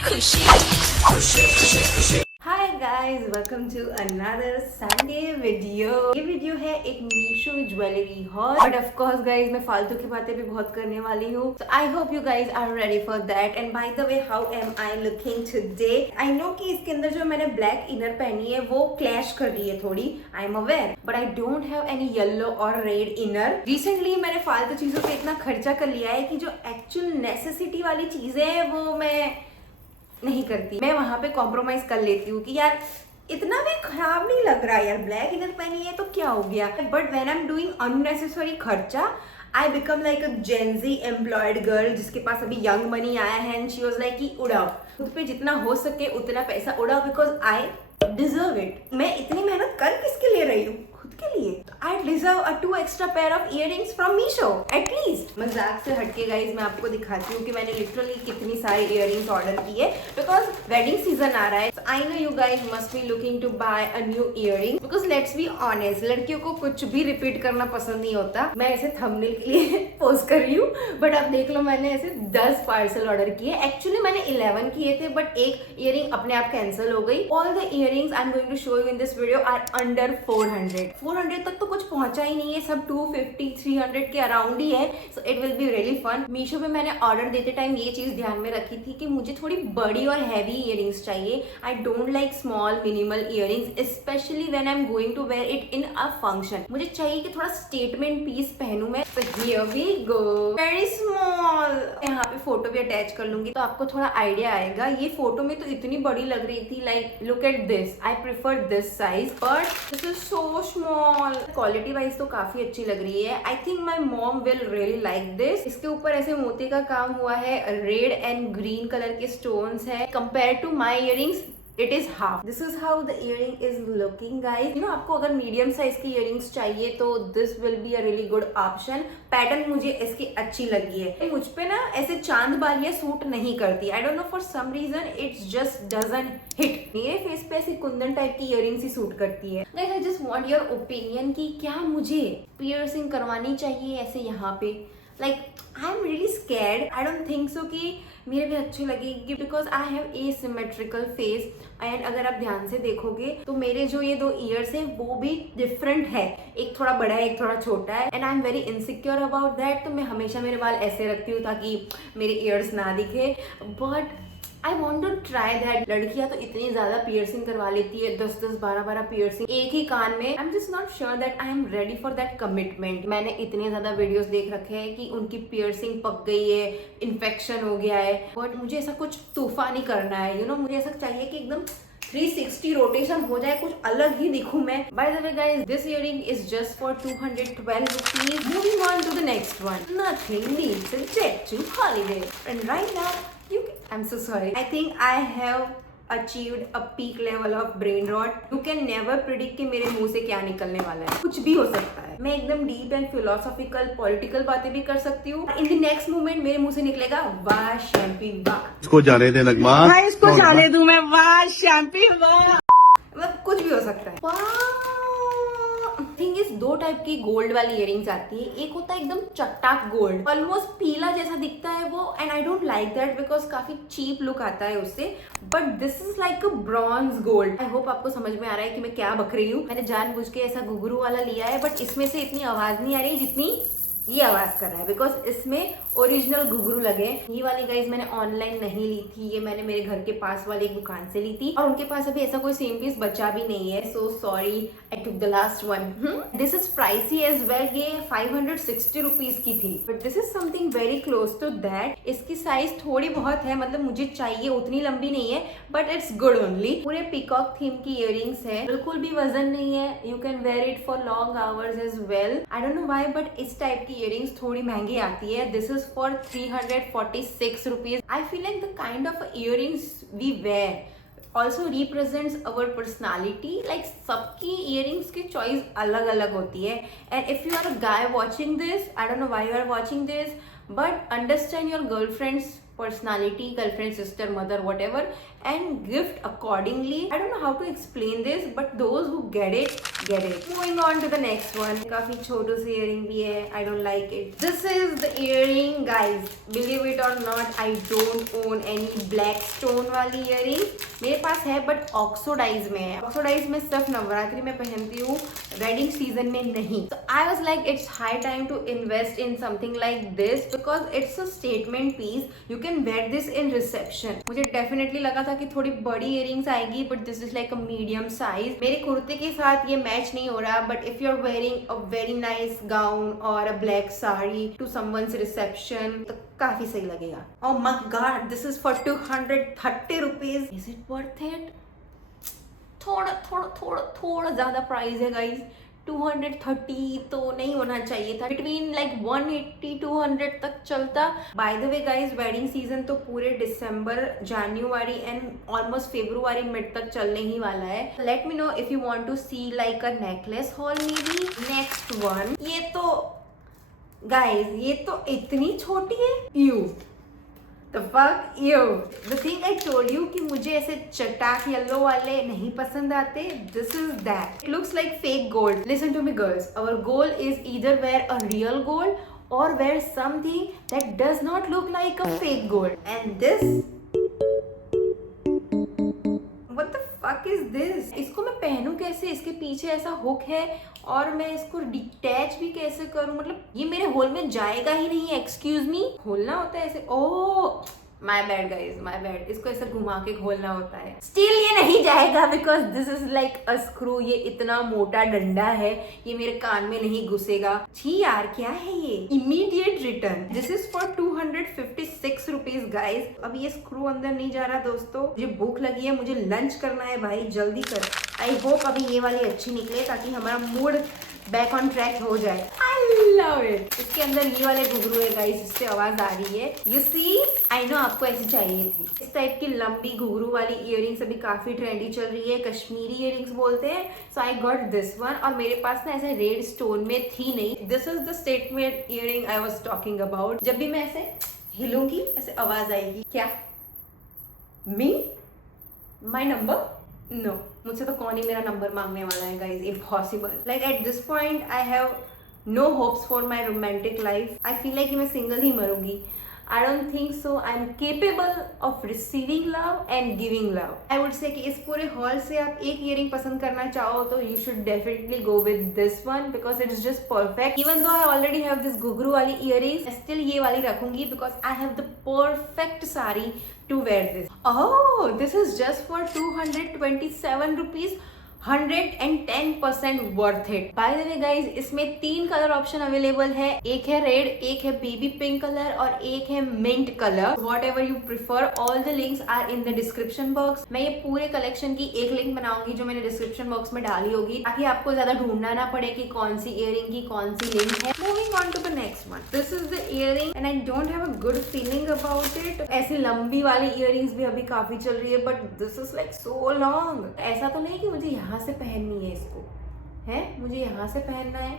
Hi guys, welcome to another Sunday video. ये video है एक Meesho jewellery haul, but of course guys मैं फालतू की बातें भी बहुत करने वाली हूँ। So I hope you guys are ready for that. And by the way, how am I looking today? I know कि इसके अंदर जो मैंने ब्लैक इनर पहनी है वो क्लैश कर रही है थोड़ी, I am aware, but I don't have any yellow और रेड इनर। रिसेंटली मैंने फालतू चीजों पे इतना खर्चा कर लिया है कि जो एक्चुअल नेसेसिटी वाली चीजें हैं वो मैं नहीं करती। मैं वहां पे कॉम्प्रोमाइज कर लेती हूँ कि यार इतना भी खराब नहीं लग रहा यार, ब्लैक इनर पहनी है तो क्या हो गया। But when I am doing unnecessary खर्चा, I become like a gen Z employed girl जिसके पास अभी यंग मनी आया है एंड शी वाज लाइक कि उड़ाओ, खुद पे जितना हो सके उतना पैसा उड़ाओ, बिकॉज आई डिजर्व इट। मैं इतनी मेहनत कर किसके लिए रही हूँ? खुद के लिए। I deserve a 2 extra pair of earrings from Meesho at least. मजाक से हटके गाइज मैं आपको दिखाती हूँ कि मैंने लिटरली कितनी सारी इयररिंग्स ऑर्डर की है, बिकॉज वेडिंग सीजन आ रहा है। I know you guys must be looking to buy a new earring, because let's be honest, लड़कियों को कुछ भी रिपीट करना पसंद नहीं होता। मैं ऐसे थंबनेल के लिए पोस्ट कर रही हूँ, बट अब देख लो मैंने ऐसे 10 पार्सल ऑर्डर किए। एक्चुअली मैंने 11 किए थे, बट एक इयररिंग अपने आप कैंसिल हो गई। All the earrings I am going to show you in this video are under 400 तक तो कुछ पहुंचा ही नहीं है, सब 250 300 के अराउंड ही है। So it will be really fun. Meesho पे मैंने ऑर्डर देते टाइम ये चीज ध्यान में रखी थी कि मुझे थोड़ी बड़ी और हैवी इयररिंग्स चाहिए। I don't like small minimal earrings, specially when I am going to wear it in a function. मुझे चाहिए कि थोड़ा स्टेटमेंट पीस पहनूं मैं। So here we go, very small। यहाँ पे फोटो भी अटैच कर लूंगी तो आपको थोड़ा आइडिया आएगा। ये फोटो में तो इतनी बड़ी लग रही थी, like look at this, I prefer this size, but this is so small. Quality wise तो काफी अच्छी लग रही है। I think my mom will really like this. इसके ऊपर ऐसे मोती का काम हुआ है, रेड एंड ग्रीन कलर के स्टोन्स है। Compare to my earrings it is half. This is how the earring is looking guys. You know, आपको अगर मीडियम साइज की इयररिंग्स चाहिए तो this will be a really good option. Pattern मुझे इसकी अच्छी लगी है। मुझ पे ना ऐसे चांद बालियां सूट नहीं करती। I don't know, for some reason it's just doesn't hit. मेरे फेस पे ऐसी कुंदन टाइप की इयररिंग्स ही सूट करती है। Guys I just want your opinion कि क्या मुझे पियर्सिंग करवानी चाहिए ऐसे यहाँ पे? Like I am really scared. I don't think so कि मेरे भी अच्छी लगेगी, because I have asymmetrical face. And अगर आप ध्यान से देखोगे तो मेरे जो ये 2 ईयर्स है वो भी डिफरेंट है, एक थोड़ा बड़ा है एक थोड़ा छोटा है। And I am very insecure about that. तो मैं हमेशा मेरे बाल ऐसे रखती हूँ ताकि मेरे ईयर्स ना दिखे, but I want to try that. लड़कियां तो इतनी ज्यादा पियर्सिंग करवा लेती है, 10-10 12-12 पियर्सिंग एक ही कान में। I am just not sure that I am ready for that commitment. मैंने इतने ज्यादा वीडियोस देख रखे हैं कि उनकी पियर्सिंग पक गई है, इन्फेक्शन हो गया है, बट मुझे ऐसा कुछ तूफानी करना है। यू नो, मुझे ऐसा चाहिए कि एकदम 360 रोटेशन हो जाए, कुछ अलग ही दिखूं मैं। Bye the way guys, this earring is just for 212 rupees. Moving on to the next one. Nothing beats a jet to holiday. And right now, I'm so sorry. I think I have achieved a peak level of brain rot. You can never predict कि मेरे मुंह से क्या निकलने वाला है। कुछ भी हो सकता है। मैं एकदम डीप एंड फिलोसॉफिकल पॉलिटिकल बातें भी कर सकती हूँ। इन द नेक्स्ट मोमेंट मेरे मुंह से निकलेगा वाह शैम्पी वाह। इसको जाने दे नगमा, इसको जाने दूं मैं, वाह शैम्पी वाह। मतलब कुछ भी हो सकता है। थिंग इज 2 टाइप की गोल्ड वाली इयररिंग्स आती है। एक होता है एकदम चट्टाक गोल्ड, ऑलमोस्ट पीला जैसा दिखता है वो, and I don't like that because काफी चीप लुक आता है उससे। But this is like a bronze gold. I hope आपको समझ में आ रहा है कि मैं क्या बक रही हूँ। मैंने जानबूझ के ऐसा घुघरू वाला लिया है, बट इसमें से इतनी आवाज नहीं आ रही जितनी ये आवाज कर रहा है, बिकॉज इसमें ओरिजिनल घुघरू लगे। ये वाली गाइज मैंने ऑनलाइन नहीं ली थी, ये मैंने मेरे घर के पास वाले एक दुकान से ली थी, और उनके पास अभी ऐसा कोई सेम पीस बचा भी नहीं है। So sorry, I took the last one. This is pricey as well. ये 560 रुपीज की थी, but this is something very close to that. इसकी साइज थोड़ी बहुत है, मतलब मुझे चाहिए, उतनी लंबी नहीं है, बट इट्स गुड ओनली। पूरे पीकॉक थीम की इयररिंग्स है, बिल्कुल भी वजन नहीं है। You can wear it for long hours as well. I don't know why, but इस टाइप की इयररिंग्स थोड़ी महंगी आती है। This is for 346 rupees. I feel like the kind of earrings we wear also represents our personality. Like सबकी earrings की choice अलग अलग होती है। And if you are a guy watching this, I don't know why you are watching this, but understand your girlfriend's personality, girlfriend, sister, mother, whatever, and gift accordingly. I don't know how to explain this, but those who get it, get it. Moving on to the next one. काफी छोटू सी earring भी है. I don't like it. This is the earring, guys. Believe it or not, I don't own any black stone वाली earring. मेरे पास है, but oxidized में है. Oxidized में सिर्फ नवरात्रि में पहनती हूँ, wedding season में नहीं. So I was like, it's high time to invest in something like this because it's a statement piece. You can wear this in reception. मुझे definitely लगा था कि थोड़ी बड़ी earrings आएगी, but this is like a medium size. मेरे कुर्ते के साथ ये मैच नहीं हो रहा, but if you're wearing a very nice gown or a black sari to someone's reception, तो काफी सही लगेगा. Oh my god, this is for 230 rupees. Is it worth it? थोड़ा ज्यादा प्राइस है गाइज. 230 तो नहीं होना चाहिए था. बिटवीन लाइक 180-200 तक चलता. By the way guys, wedding season तो पूरे दिसंबर, जनवरी एंड ऑलमोस्ट फरवरी मिड तक चलने ही वाला है. Let me know if you want to see like a necklace haul maybe. Next one. ये तो गाइज, ये तो इतनी छोटी है. You The fuck you. The thing I told you कि मुझे ऐसे चटाक येलो वाले नहीं पसंद आते. This is that. It looks like fake gold. Listen to me girls. Our goal is either wear a real gold or wear something that does not look like a fake gold. And this. What the fuck is this? इसको मैं पहनूं कैसे? इसके पीछे ऐसा hook है और मैं इसको डिटैच भी कैसे करूं? मतलब ये मेरे होल में जाएगा ही नहीं. Excuse me. खोलना होता है ऐसे. Oh my bad guys, my bad. इसको ऐसे घुमा के खोलना होता है. स्टिल ये नहीं जाएगा because this is like a screw. ये इतना मोटा डंडा है, ये मेरे कान में नहीं घुसेगा. छी यार, क्या है ये? Immediate return. This is for 256 rupees guys. अब ये स्क्रू अंदर नहीं जा रहा दोस्तों. मुझे भूख लगी है, मुझे लंच करना है भाई, जल्दी कर. आई होप अभी ये वाली अच्छी निकले ताकि हमारा मूड बैक ऑन ट्रैक हो जाए. I love it. इसके अंदर ये वाले घुघरू है गाइस, इससे आवाज आ रही है. यू सी, आई नो आपको ऐसी चाहिए थी. इस टाइप की लंबी घुघरू वाली इयररिंग्स अभी काफी ट्रेंडी चल रही है. कश्मीरी इयररिंग्स बोलते हैं. सो आई गॉट दिस वन. और मेरे पास ना ऐसे रेड स्टोन में थी नहीं. This is the statement earring I was talking about. जब भी मैं ऐसे हिलूंगी ऐसे आवाज आएगी. क्या? मी? My number? नो, मुझसे तो कौन ही मेरा नंबर मांगने वाला है guys. Impossible. Like at this point I have no hopes for my romantic life. I feel like मैं सिंगल ही मरूंगी. I don't think so. I'm capable of receiving love and giving love. I would say कि इस पूरे hall से आप एक earring पसंद करना चाहो तो you should definitely go with this one because it is just perfect. Even though I already have this घुघरू वाली earrings, I still ये वाली रखूंगी because I have the perfect sari to wear this. Oh, this is just for 227 rupees. 110% worth it. Bye the way guys, इसमें 3 colour option available है. एक है red, एक है बेबी पिंक कलर और एक है mint colour. Whatever you prefer. All the links are in the description box. मैं ये पूरे कलेक्शन की एक लिंक बनाऊंगी जो मैंने डिस्क्रिप्शन बॉक्स में डाली होगी ताकि आपको ज्यादा ढूंढना ना पड़े कि कौन सी इयररिंग की कौन सी लिंक है. Moving on to the next one. This is the earring and I don't have a good feeling about it. ऐसी लंबी वाली इयररिंग्स भी अभी काफी चल रही है but this is like so long. ऐसा तो नहीं कि मुझे यहाँ से पहननी है इसको, है मुझे यहाँ से पहनना है.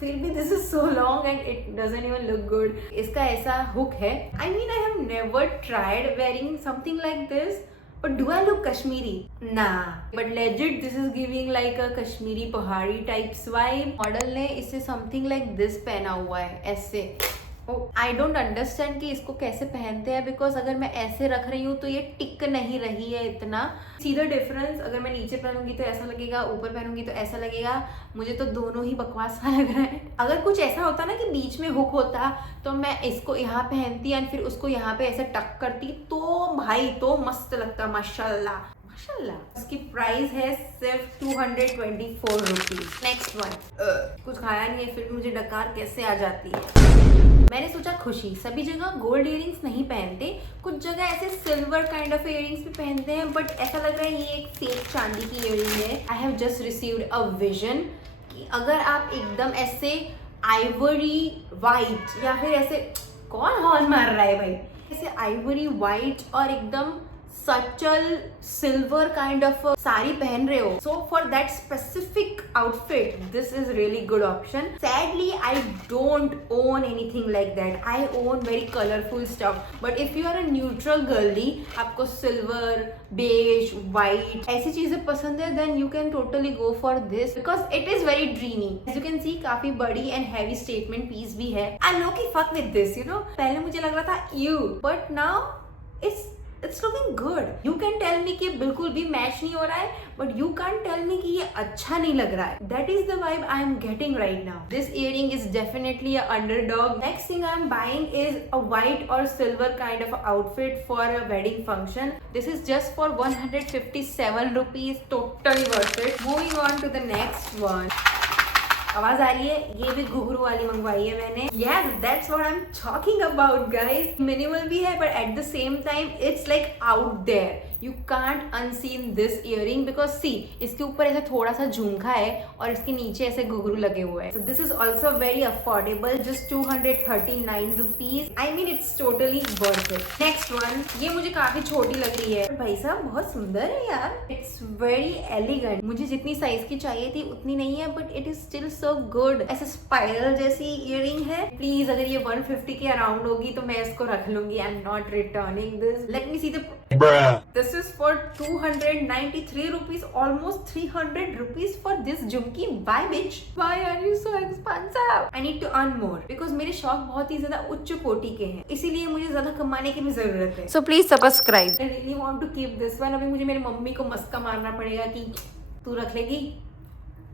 फिर भी this is so long and it doesn't even look good. इसका ऐसा हुक है. I mean I have never tried wearing something like this but do I look Kashmiri? ना, but legit this is giving like a Kashmiri Pahari types vibe. Model ने इसे something like this पहना हुआ है ऐसे. आई डोंट अंडरस्टैंड कि इसको कैसे पहनते हैं बिकॉज अगर मैं ऐसे रख रही हूँ तो ये टिक नहीं रही है इतना. सीधा डिफरेंस, अगर मैं नीचे पहनूंगी तो ऐसा लगेगा, ऊपर पहनूंगी तो ऐसा लगेगा. मुझे तो दोनों ही बकवास सा लग रहा है. अगर कुछ ऐसा होता ना कि बीच में हुक होता तो मैं इसको यहाँ पहनती एंड फिर उसको यहाँ पे ऐसे टक करती तो भाई तो मस्त लगता. माशाल्लाह माशाल्लाह. इसकी प्राइस है सिर्फ 224 रुपीज. Next one. कुछ खाया नहीं है फिर भी मुझे डकार कैसे आ जाती है. मैंने सोचा खुशी. सभी जगह गोल्ड इयररिंग्स नहीं पहनते, कुछ जगह ऐसे सिल्वर काइंड ऑफ इयररिंग्स भी पहनते हैं बट ऐसा लग रहा है ये एक फेक चांदी की इयररिंग है. I have just received a vision कि अगर आप एकदम ऐसे आइवरी वाइट या फिर ऐसे, कौन हॉर्न मार रहा है भाई, ऐसे आइवरी वाइट और एकदम सचल सिल्वर काइंड ऑफ साड़ी पहन रहे हो, so for that specific outfit this is really good option. Sadly I don't own anything like that. I own very colourful stuff, but if you are a neutral girly, आपको silver, beige, white ऐसी चीजें पसंद है, then you can totally go for this because it is very dreamy. As you can see काफी बड़ी and heavy statement piece भी है. I know की fuck with this, you know. पहले मुझे लग रहा था you, but now it's looking good. You can tell me कि बिल्कुल भी मैच नहीं हो रहा है, but you can't tell me कि ये अच्छा नहीं लग रहा है. That is the vibe I am getting right now. This earring is definitely a underdog. Next thing I am buying is a white or silver kind of outfit for a wedding function. This is just for 157 rupees. Totally worth it. Moving on to the next one. आवाज आ रही है, ये भी घुघरू वाली मंगवाई है मैंने. Yes, that's what I'm talking about, guys. Minimal भी है, but at the same time it's like out there. You can't unseen this earring because see, इसके ऊपर ऐसे थोड़ा सा झुमका है और इसके नीचे ऐसे घुघरू लगे हुए हैं. So this is also very affordable, just 239 rupees. I mean it's totally worth it. Next one, ये मुझे काफी छोटी लग रही है, भाई साहब बहुत सुंदर है यार. It's very elegant. मुझे जितनी साइज की चाहिए थी उतनी नहीं है, but it is still so good. ऐसे स्पाइरल जैसी earring है. प्लीज अगर ये 150 के अराउंड होगी तो मैं इसको रख लूंगी. I'm not returning this. Let me see the. This is for 293 rupees, almost 300 rupees for this jhumki. Why bitch? Why are you so expensive? I need to earn more because मेरे शौक बहुत ही ज्यादा उच्च कोटि के हैं, इसीलिए मुझे ज्यादा कमाने की भी जरूरत है. So please subscribe. I really want to keep this one. अभी मुझे मेरी मम्मी को मस्का मारना पड़ेगा कि तू रख लेगी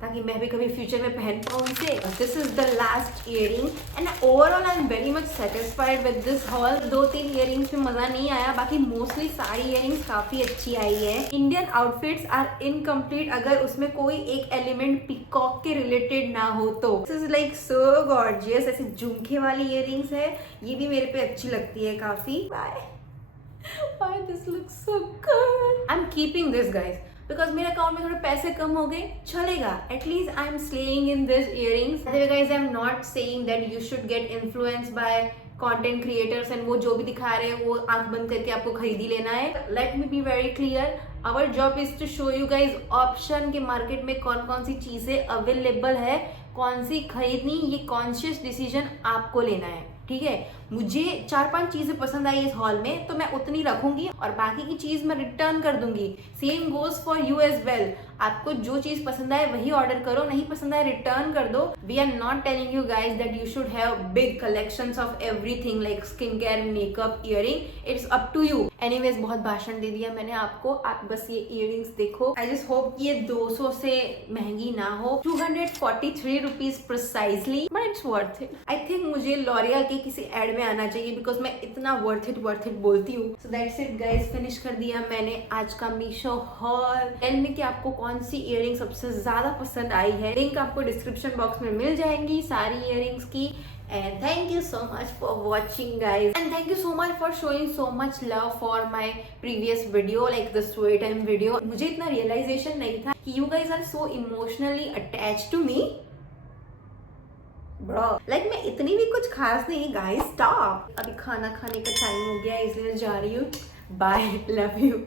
ताकि मैं भी कभी फ्यूचर में पहन पाऊँ इसे. This is the last earring and overall I am very much satisfied with this hall. 2-3 earrings में मजा नहीं आया, बाकी मोस्टली सारी इयरिंग्स काफी अच्छी आई है. इंडियन आउटफिट्स आर इनकम्प्लीट अगर उसमें कोई एक एलिमेंट पीकॉक के रिलेटेड ना हो तो. This is like so gorgeous. ऐसे झुमके वाली इयरिंग्स है, ये भी मेरे पे अच्छी लगती है काफी. Why this looks so good? I'm keeping this, guys. Because मेरे अकाउंट में थोड़े पैसे कम हो गए, चलेगा. At least I am slaying in this earrings. Guys I am not saying that you should get influence by content creators and वो जो भी दिखा रहे हैं वो आंख बंद करके आपको खरीद ही लेना है. Let me be very clear, our job is to show you guys option के मार्केट में कौन कौन सी चीजें अवेलेबल है, कौन सी खरीदनी, ये कॉन्शियस डिसीजन आपको लेना है. ठीक है, मुझे 4-5 चीजें पसंद आई इस हॉल में तो मैं उतनी रखूंगी और बाकी की चीज मैं रिटर्न कर दूंगी. Same goes for you as well. आपको जो चीज पसंद आए वही ऑर्डर करो, नहीं पसंद आए रिटर्न कर दो. We are not telling you guys that you should have big collections of everything like skin care, makeup, earring. It's up to you. Anyways बहुत भाषण दे दिया मैंने आपको, आप बस ये इयरिंग्स देखो. आई जस्ट होप ये 200 से महंगी ना हो. 243 rupees precisely, but it's worth it. I think मुझे लॉरियल के किसी एड में आना चाहिए बिकॉज मैं इतना वर्थ इट बोलती हूँ. So that's it guys, finish कर दिया मैंने आज का मीशो हॉल. टेल मी कि आपको कौन सी इयरिंग सबसे ज्यादा पसंद आई है. लिंक आपको डिस्क्रिप्शन बॉक्स में मिल जाएंगी सारी इयरिंग्स की. And thank you so much for watching, guys, and thank you so much for showing so much love for my previous video, like the story time video. मुझे इतना realization नहीं था कि you guys are so emotionally attached to me. Bro, like मैं इतनी भी कुछ खास नहीं. guys, stop. अभी खाना खाने का टाइम हो गया इसलिए मैं जा रही हूँ. Bye, love you.